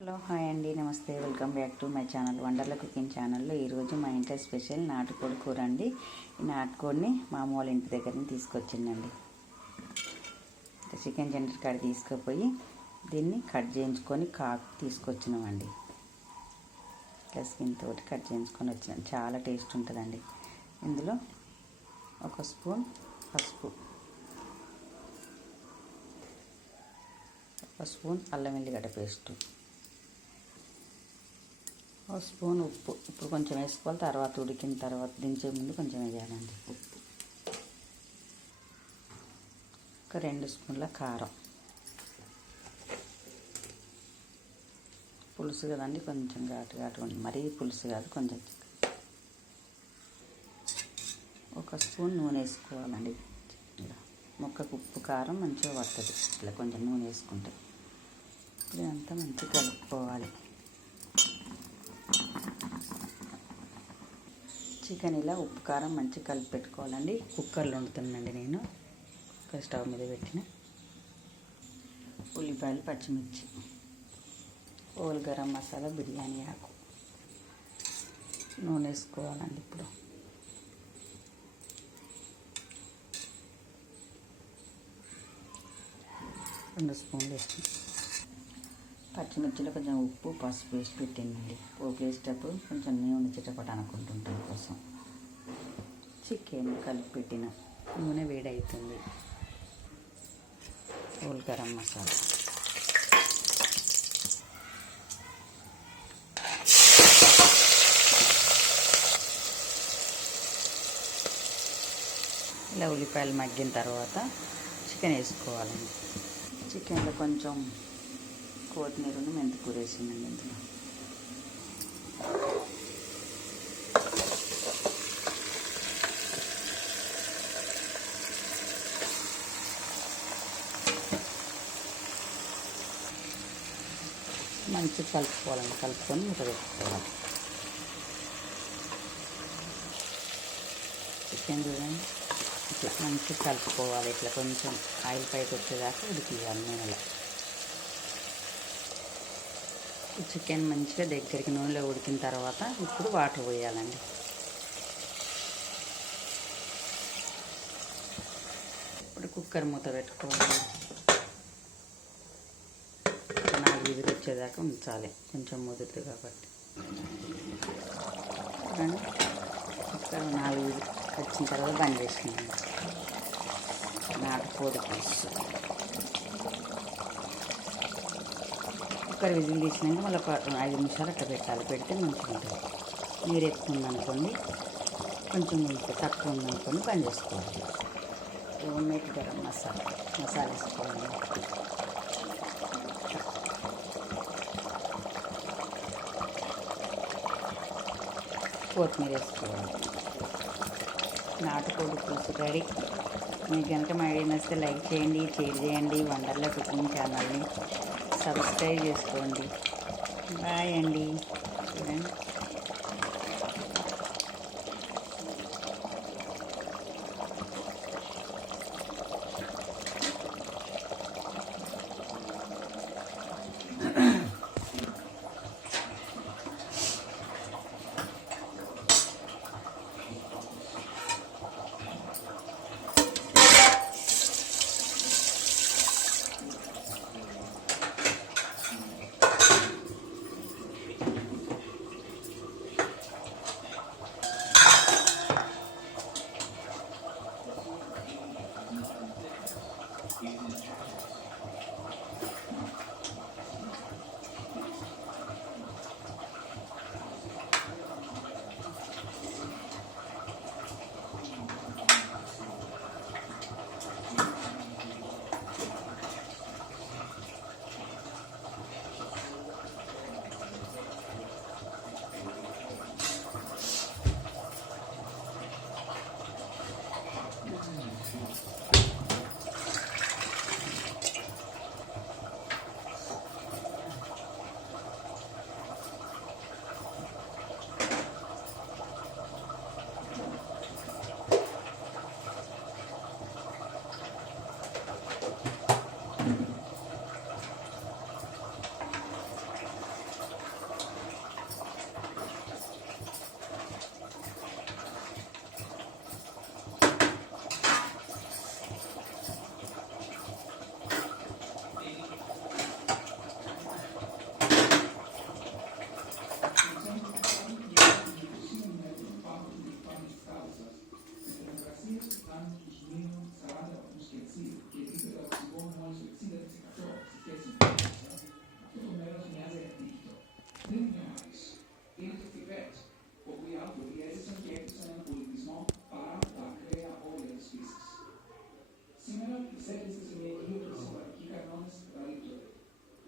Hello hi అండి, నమస్తే. Welcome back to my channel Wonderla cooking ఛానల్లో ఈరోజు మా ఇంట్లో స్పెషల్ నాటుకోడి కూర అండి. ఈ నాటుకోడిని మా అమ్మ వాళ్ళ ఇంటి దగ్గర నుంచి తీసుకొచ్చిందండి. చికెన్ సెంటర్ కాడ తీసుకుపోయి దీన్ని కట్ చేయించుకొని తీసుకొచ్చినామండి. ఇట్లా స్కిన్ తోటి కట్ చేయించుకొని వచ్చినాం. చాలా టేస్ట్ ఉంటుందండి. ఇందులో ఒక స్పూన్ పసుపు, ఒక స్పూన్ అల్లం వెల్లిగడ్డ పేస్టు, ఒక స్పూన్ ఉప్పు. ఇప్పుడు కొంచెం వేసుకోవాలి, తర్వాత ఉడికిన తర్వాత దించే ముందు కొంచెం వేయాలండి ఉప్పు. ఒక 2 స్పూన్ల కారం. పులుసు కదండి, కొంచెం ఘాటు ఉంది, మరీ పులుసు కాదు, కొంచెం. ఒక స్పూన్ నూనె వేసుకోవాలండి. ఇలా ముక్కకు ఉప్పు కారం మంచిగా పడుతుంది. ఇట్లా కొంచెం నూనె వేసుకుంటే ఇదంతా మంచిగా కలుపుకోవాలి. చికెన్ ఇలా ఉప్పు కారం మంచిగా కలిపి పెట్టుకోవాలండి. కుక్కర్లో వండుతున్నానండి నేను. కుక్కర్ స్టవ్ మీద పెట్టిన ఉల్లిపాయలు, పచ్చిమిర్చి, హోల్ గరం మసాలా, బిర్యానీ ఆకు, నూనె వేసుకోవాలండి. ఇప్పుడు రెండు స్పూన్లు వేసుకుని పచ్చిమిర్చిలో కొంచెం ఉప్పు, పసుపు వేసి పెట్టిందండి. పోపు వేసేటప్పుడు కొంచెం నూనె చిటపట అనుకుంటుంటాం కోసం. చికెన్ కలిపి పెట్టిన నూనె వేడవుతుంది. హోల్ గరం మసాలా, ఇలా ఉల్లిపాయలు మగ్గిన తర్వాత చికెన్ వేసుకోవాలండి. చికెన్లో కొంచెం కొత్తిమీరను మెంతికూర వేసిందండి. ఇందులో మంచిగా కలుపుకోవాలండి. కలుపుకొని మూత పెట్టుకోవాలి. చికెన్ చూడండి, ఇట్లా మంచిగా కలుపుకోవాలి. ఇట్లా కొంచెం ఆయిల్ పైకి వచ్చేదాకా ఉడికియాలి నూనెలో. చికెన్ మంచిగా దగ్గరికి నూనెలో ఉడికిన తర్వాత ఇప్పుడు వాటర్ పోయాలండి. ఇప్పుడు కుక్కర్ మూత పెట్టుకోవాలి. 4 విజిల్ వచ్చేదాకా ఉంచాలి, కొంచెం ముదురుతుంది కాబట్టి. కుక్కర్ 4 విజిల్ వచ్చిన తర్వాత బంద్ చేసుకున్నాను. నాటుకోడి పులుసు కుక్కర్ విజిల్ తీసినాక మళ్ళీ 5 నిమిషాలు అట్లా పెట్టాలి. పెడితే మంచిగా ఉంటుంది. నీరు ఎక్కువ ఉందనుకోండి, కొంచెం తక్కువ ఉందనుకోండి బంద్ చేసుకోవాలి. హోమ్మేడ్ గరం మసాలా వేసుకోవాలి. కొత్తిమీర వేసుకోవాలి. నాటుకోడి పులుసు రెడీ. మీకు కనుక మా ఐడియా నచ్చితే లైక్ చేయండి, షేర్ చేయండి. వండర్ల కుకింగ్ ఛానల్ని సబ్స్క్రైబ్ చేసుకోండి. బాయ్ అండి. చూడండి.